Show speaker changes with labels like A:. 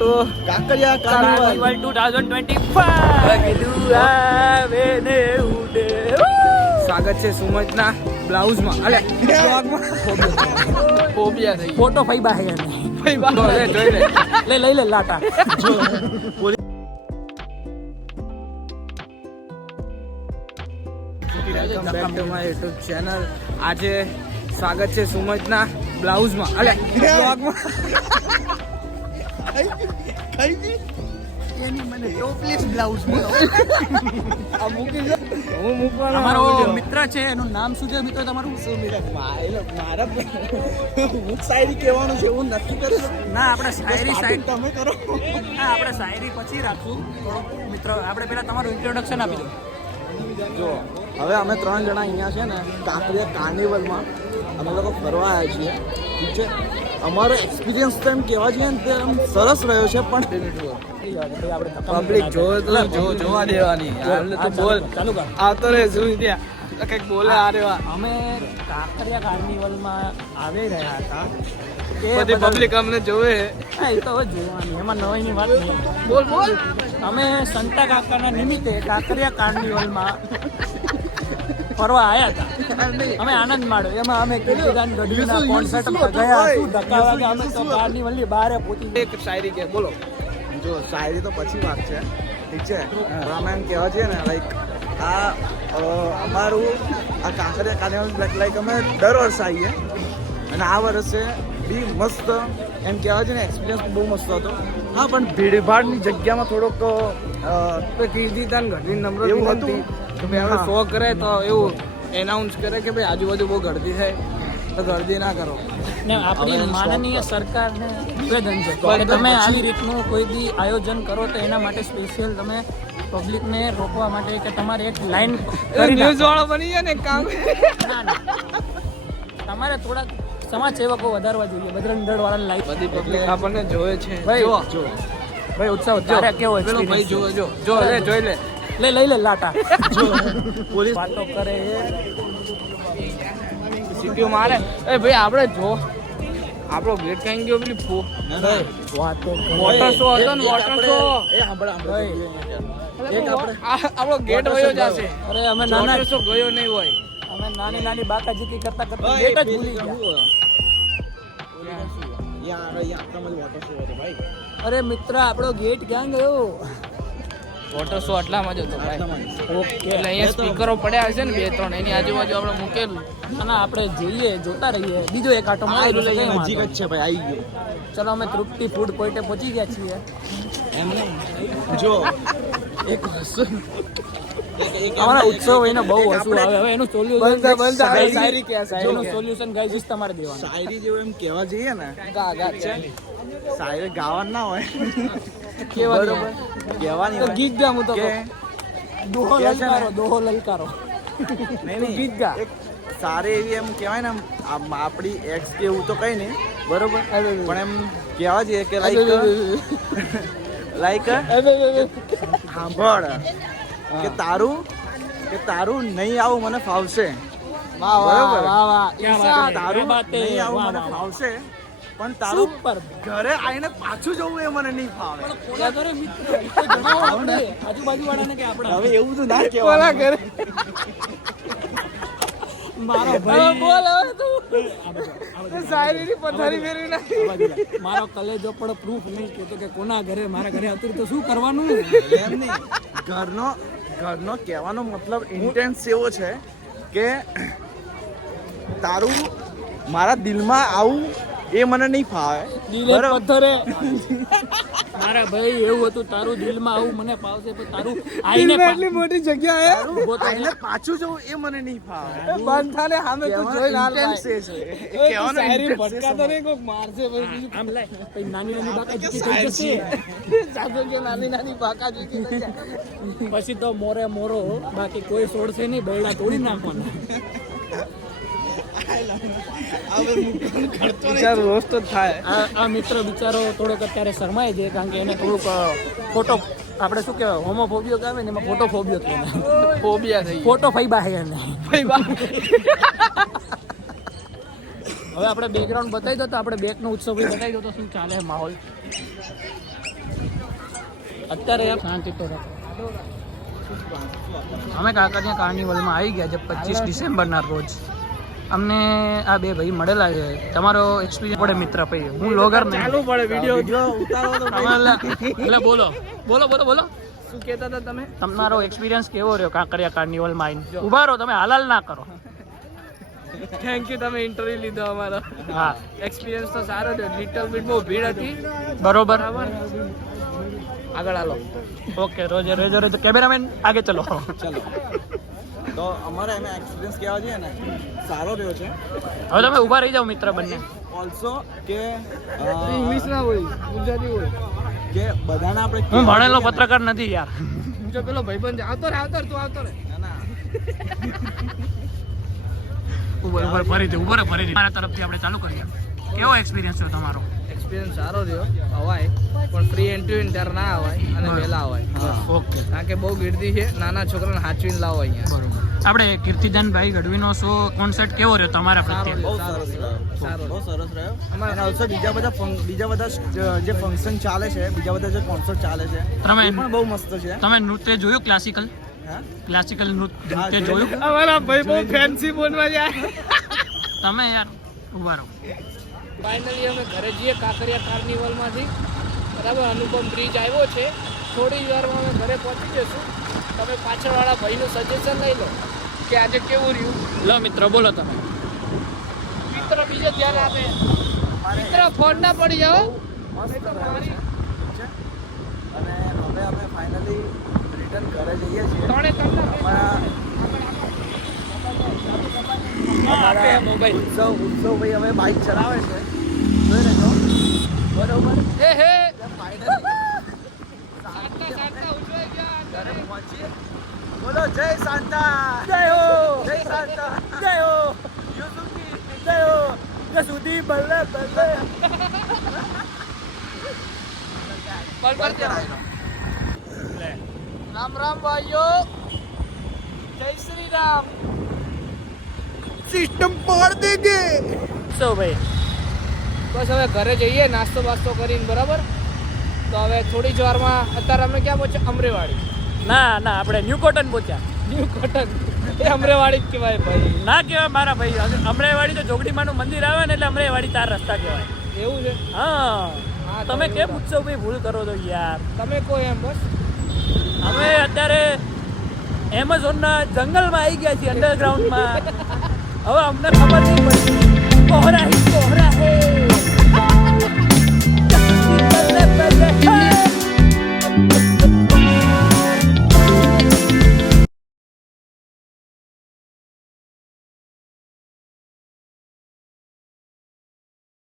A: Two Kankaria carnival.
B: Carnival 2025 કીધું આવે ને ઉડે.
A: સ્વાગત છે સુમજના બ્લાઉઝમાં. અલે બ્લોગમાં ફોબિયા થઈ
B: ફોટો ફૈબા હે એને.
A: ગઈ જોઈ લે.
B: લે લઈ લે લાટા.
A: Welcome back to my YouTube channel આજે સ્વાગત છે સુમજના બ્લાઉઝમાં. અલે બ્લોગમાં આ મૂકી દે. હું મૂકવાનો
B: અમારો મિત્ર છે એનું નામ શું છે મિત્ર તમારું?
A: મારે મારા હું શાયરી કહેવાનું છે હું નક્કી કરી
B: ના આપણે શાયરી સાઈડ
A: તમે કરો.
B: ના આપણે શાયરી પછી રાખશું. થોડોક મિત્ર આપણે પહેલા તમારું ઇન્ટ્રોડક્શન આપી દો.
A: જો હવે અમે ત્રણ જણા અહીંયા છે ને કાંકરિયા કાર્નિવલમાં અમે લોકો ફરવા આવ્યા છીએ. ઠીક છે? અમારો એક્સપિરિયન્સ તો એમ કહેવા જઈએ ને તો સરસ રહ્યો છે પણ પબ્લિક જો જોવા દેવાની. તો બોલ. આવતો રે શું ત્યાં કંઈક બોલે આ રેવા
B: અમે કાંકરિયા કાર્નિવલમાં આવી રહ્યા હતા.
A: બધી પબ્લિક અમને જોવે.
B: એ તો હવે જોવાની એમાં નવાઈની વાત નહીં.
A: બોલ બોલ.
B: અમે સંતા કાકાના નિમિત્તે કાંકરિયા કાર્નિવલમાં ફરવા આયા હતા અમે આનંદ માણ્યો. એમાં અમે કીર્તિદાન ગઢવીના કોન્સર્ટમાં ગયા શું ધક્કા વાગે અમે તો કાર્નિવલની બહાર પહોંચી
A: એક શાયરી કે બોલો. જો શાયરી તો પછી વાત છે. ઠીક છે? પણ અમે એમ કહેવા છીએ ને લાઈક આ અમારું આ કાંકરિયા કાર્નિવલ લાઈક અમે દર વર્ષે આવીએ. અને આ વર્ષે બી મસ્ત એમ કહેવાય છે ને એક્સપિરિયન્સ બહુ મસ્ત હતો. હા પણ ભીડભાડની જગ્યામાં થોડોક કીર્તિદાન ઘટી નમ્ર એવું હતું? કે ભાઈ આપણે શો કરે તો એવું એનાઉન્સ કરે કે ભાઈ આજુબાજુ બહુ ગળદી થાય તો ગળદી ના કરો.
B: ને આપણી માનનીય સરકારને નિવેદન છે કે તમે આવી રીતનું કોઈ બી આયોજન કરો તો એના માટે સ્પેશિયલ તમે પબ્લિકને રોકવા માટે કે તમારે એક લાઈન ન્યૂઝ
A: વાળો બની જાય ને કામ.
B: તમારે થોડાક સમાજ સેવકો વધારવા જોઈએ બજરંગ દળ વાળા લાઈન
A: બધી પબ્લિક આપણને જોવે છે.
B: ભાઈ,
A: જો.
B: ભાઈ ઉત્સાહ કેવો
A: ભાઈ
B: experience
A: જો જો જો લે જોઈ લે.
B: લે લઈ લે લાટા.
A: પોલીસ
B: વાતો કરે એ.
A: સીટીઓ મારે એ ભાઈ આપણે જો. આપણો ગેટ કઈ ગયો પેલી ફો?
B: વાતો
A: વોટર શો હતો ને વોટર શો
B: ભાઈ,
A: એક આપણે આપણો ગેટ વયો જશે.
B: અરે અમે નાના
A: શો ગયો નહીં હોય.
B: અમે નાની નાની બાકાજીકી કરતા કરતા ગેટ જ ભૂલી ગયા. અરે મિત્ર આપણો ગેટ ક્યાં ગયો?
A: વોટર શો આટલામાં જ હતો ભાઈ.
B: ઓકે
A: એટલે અહીંયા સ્પીકરો પડ્યા હશે ને બે ત્રણ. એની આજુબાજુ આપણે મૂકેલું.
B: અને આપણે જોઈએ જોતા રહીએ. બીજો એક આટો મારી
A: નજીક જ છે ભાઈ આવી ગયો.
B: ચલો અમે તૃપ્તિ ફૂડ પોઈન્ટે પહોંચી ગયા છીએ.
A: એમને જો. એક
B: અમારા ઉત્સવ એને બહુ હસવું આવે. હવે એનું
A: બંધ બંધ થા.
B: સોલ્યુશન
A: શાયરી કે, શાયરી કે.
B: સોલ્યુશન ગાઈઝ તમારે દેવાનું.
A: શાયરી જેવું એમ કહેવા જઈએ ને. ગા ગા છે શાયરી ગાવાનું ના હોય.
B: કેવા
A: બરોબર. કહેવાની
B: તો ગીત ગા હું તો. દોહો લલકારો દોહો લલકારો.
A: નહીં નહીં.
B: ગીત ગા.
A: સારી એવી એમ કહેવાય ને આમ આપણી એક્સ કે એવું તો કઈ નહીં. બરોબર. પણ એમ કહેવા જઈએ કે લાઈક લાઈક સાંભળ કે તારું કે તારું નહીં આવું મને ફાવશે. તારું નહીં આવું મને ફાવશે પણ તારું ઘરે આવીને પાછું જવું એ મને નહીં ફાવે.
B: આજુબાજુ વાળાને કે આપણે?
A: હવે એવું તો ના કહેવાય ઘરે?
B: મારો ભાઈ.
A: બોલ હવે તું. શાયરીની પથારી ફેરવી નાખી.
B: મારો કલેજો પણ પ્રૂફ નહીં કેતો કે કોના ઘરે મારા ઘરે હતું તો શું કરવાનું?
A: એમ નહીં. ઘરનો ઘરનો કહેવાનો મતલબ ઇન્ટેન્સ એવો છે કે તારું મારા દિલમાં આવું એ મને નહીં ફાવે.
B: દિલે
A: બરાબર?
B: પથ્થરે. મારા ભાઈ એવું હતું તારું દિલમાં આવું મને ફાવશે પણ તારું આઈને એટલી
A: મોટી
B: જગ્યા
A: આઈને પાછું જવું એ મને નહીં ફાવે.
B: બંધાને સામે તું જોઈ ના
A: Intense છે. એ કહેવાનો ભટકા તો નહીં
B: કોક મારશે આમ લે પછી નાની નાની બાકા જીતી થઈ જશે
A: જાગો કે નાની નાની બાકા જીતી થઈ
B: પછી તો મોરે મોરો બાકી કોઈ છોડશે નહીં બૈડા તોડી નાખવાના.
A: વિચાર રોજ તો થાય.
B: આ મિત્ર બિચારો થોડોક અત્યારે શરમાય છે કારણ કે એને થોડુંક ફોટો આપણે શું કહેવાય હોમોફોબિયો કે ને એમાં ફોટો ફોબિયો કહેવાય
A: ફોબિયા થઈ
B: ફોટો ફૈબા હે એને.
A: ભાઈ
B: હવે આપણે બેકગ્રાઉન્ડ બતાવી દો તો આપણે બેકનો ઉત્સવ બતાવી દો તો શું ચાલે માહોલ. અત્યારે શાંતિ તો અમે કાંકરિયા કાર્નિવલમાં આવી ગયા છે પચીસ ડિસેમ્બરના રોજ. અમને આ બે ભાઈ મળેલા છે. તમારો એક્સપિરિયન્સ પડે મિત્ર ભાઈ. હું લોગર નહીં
C: ચાલુ પડે વિડિયો
A: ઉતારો તો
B: એટલે બોલો. બોલો બોલો બોલો.
C: શું કહેતા હતા તમે?
B: તમારો એક્સપિરિયન્સ કેવો રહ્યો કાંકરિયા કાર્નિવલમાં આવીને? ઊભા રહો તમે હાલાલ ના કરો.
C: થેન્ક યુ તમે ઇન્ટરવ્યુ લીધો અમારો.
B: હા.
C: એક્સપિરિયન્સ તો સારો થયો લિટલ બિટ બહુ ભીડ હતી.
B: બરોબર.
C: બરાબર? આગળ હાલો.
B: ઓકે રોજે રોજે રોજે. કેમેરામેન આગે ચલો.
A: ચલો. તો અમારે એમાં એક્સપિરિયન્સ કહેવા જોઈએ ને સારો રહ્યો છે.
B: હવે તમે ઊભા રહી જાઓ મિત્ર બંને.
A: ઓલ્સો કે
C: ઇંગ્લિશ ના હોય ગુજરાતી હોય.
A: કે બધાને આપણે
B: હું ભણેલો પત્રકાર નથી યાર.
C: હું જો પેલો ભાઈબંધ છે, આવતો રે આવતો રે તું આવતો રે.
A: ના, ના.
B: ઉપર ઉપર ફરીથી ઉપર ફરીથી. મારા તરફથી આપણે ચાલુ કરીએ. કેવો એક્સપિરિયન્સ છે તમારો?
C: એક્સપિરિયન્સ સારો રહ્યો. અવાય. પણ ફ્રી એન્ટ્રી ત્યારે ના અવાય અને વહેલા અવાય.
B: ઓકે.
C: કારણ કે બહુ ગીર્દી છે. નાના છોકરાને હાચવીને લાવો અહીંયા.
B: બરોબર. આપણે કીર્તિદાનભાઈ ગઢવીનો શો કોન્સર્ટ કેવો રહ્યો તમારા પ્રત્યે?
A: બહુ સરસ
C: રહ્યો.
A: રહ્યો બહુ સરસ રહ્યો.
C: અમારે-
A: અને બીજા બધા ફંક- બીજા બધા જે ફંક્શન ચાલે છે બીજા બધા જે કોન્સર્ટ ચાલે છે
B: તમે-
A: એ પણ બહુ મસ્ત છે.
B: તમે નૃત્ય જોયું ક્લાસિકલ
A: હા?
B: ક્લાસિકલ નૃત્ય
A: જોયું.
B: જોયું?
C: અમારા ભાઈ બહુ ફેન્સી બોલવા જાય.
B: તમે યાર ઊભા રહો.
C: ફાઇનલી અમે ઘરે જઈએ કાંકરિયા કાર્નિવલમાંથી બરાબર અનુપમ બ્રિજ આવ્યો છે. થોડી વારમાં અમે ઘરે પહોંચી જઈશું. તમે પાછળવાળા ભાઈનું સજેશન લઈ લો કે આજે કેવું રહ્યું.
B: લો મિત્ર બોલો તમે.
C: મિત્ર બીજે ધ્યાન આપે. મિત્ર ફોન ના પડી જાઓ.
A: મસ્ત રહ્યો છે. અને હવે અમે ફાઇનલી રિટર્ન ઘરે જઈએ છીએ.
C: ત્રણે ત્રણ
A: ઉત્સવ ઉત્સવ ભાઈ હવે બાઇક ચલાવે છે. જોઈ લેજો. બરોબર?
C: હે. હે
A: ફાઇનલી
C: સાંતા સાંતા ઉજવાઈ ગયા
A: ઘરે પહોંચીએ. બોલો જય સાંતા. જય હો. જય સાંતા. જય હો. યુસુફી જય હો. યસુદી બલ્લે બલ્લે
C: બલ પર રામ રામ ભાઈઓ. જય શ્રી રામ.
A: સિસ્ટમ પાડ દેગે
B: સો ભાઈ.
C: બસ હવે ઘરે જઈએ નાસ્તો બાસ્તો કરીને બરાબર? તો હવે થોડી જ વારમાં અત્યારે અમે ક્યાં પહોંચ્યા? અમરેવાડી.
B: ના ના આપણે ન્યૂ કોટન પહોંચ્યા.
C: ન્યૂ કોટન એ અમરેવાડી જ કહેવાય ભાઈ.
B: ના કહેવાય મારા ભાઈ અમરેવાડી તો જોગડીમાનું મંદિર આવે ને એટલે અમરેવાડી ચાર રસ્તા કહેવાય.
C: એવું છે?
B: હા.
C: હા,
B: તમે કેમ ઉત્સવ ભાઈ ભૂલ કરો છો યાર?
C: તમે કહો એમ બસ?
B: અમે અત્યારે એમેઝોનના જંગલમાં આવી ગયા છીએ અંડરગ્રાઉન્ડમાં હવે અમને ખબર નહીં પડી. પહોરાઈ